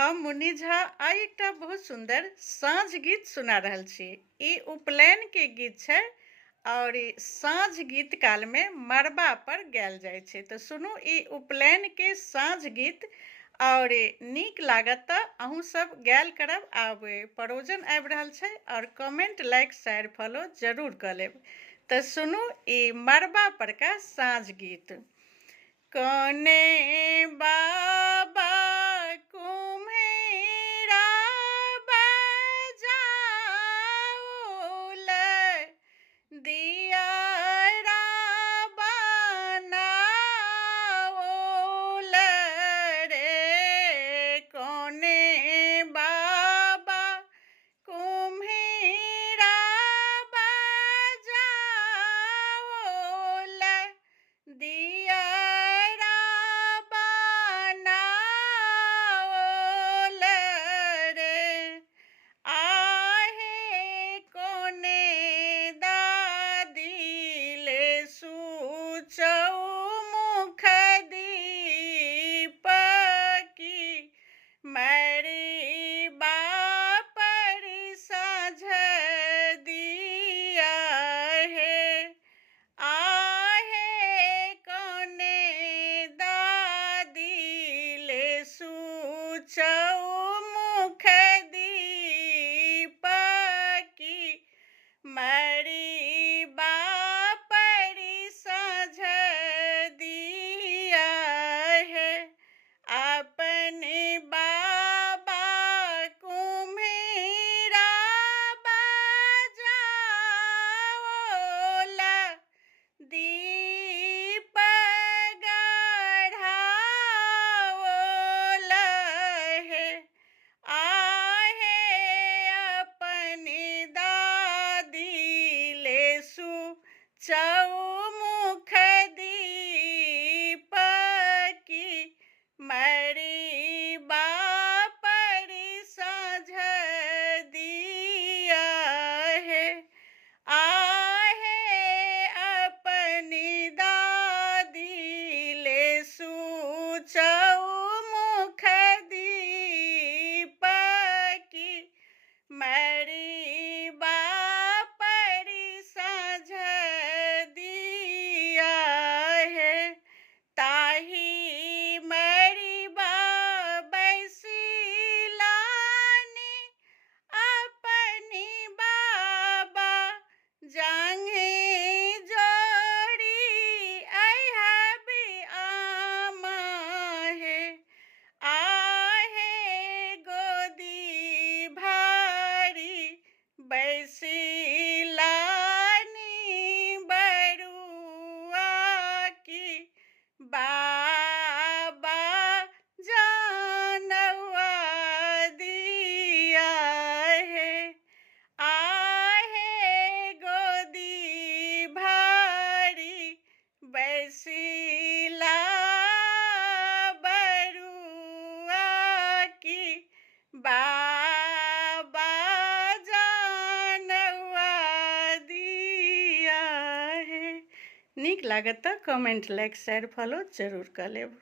हम मुन्नी झा आइ एकटा बहुत सुंदर साँझ गीत सुना रहल छी। ई उपनयन के गीत छै और ई साँझ गीत काल में मड़बा पर गायल जाय छै। तो सुनू ई उपनयन के साँझ गीत और नीक लागत त अहूँ सब गायल करब। आब परोजन आबि रहल छै और कमेंट लाइक शेयर फॉलो जरूर क लेब। तो सुनू ई मड़बा पर का साँझ गीत। कने बाबा कुम्हेरा बजाउल दियरा बनाउल रे। कने बाबा कुम्हेरा बजाउल दियरा बनाउल रे। आहे कोने दादिले सुचौमुख दीपकी मरी बापरी साँझ दिया है। आहे कोने दादिले सुचौमुख दीपकी मरी बापरी साँझ दिया है। अपने बाबा कुम्हेरा बजाओल दीप गढ़ाओल है। आहे अपने दादिले सुचौमुख दीपकी मरी बापरी साँझ दिया है। आहे अपनी दादिले सुचौमुख दीपकी मरी बापरी साँझ दिया है। ताही मरी बैसिलानी अपनी बाबा जांघे जोड़ी अहबी आमा है। आहे गोदी भारी बैसिलानी बरुआ की बाबा जानवा दिया है। आहे गोदी भारी बैसिला बरुआ की बाबा जानवा दिया है। नीक लागत त कमेंट लाइक शेयर फॉलो जरूर क लेब।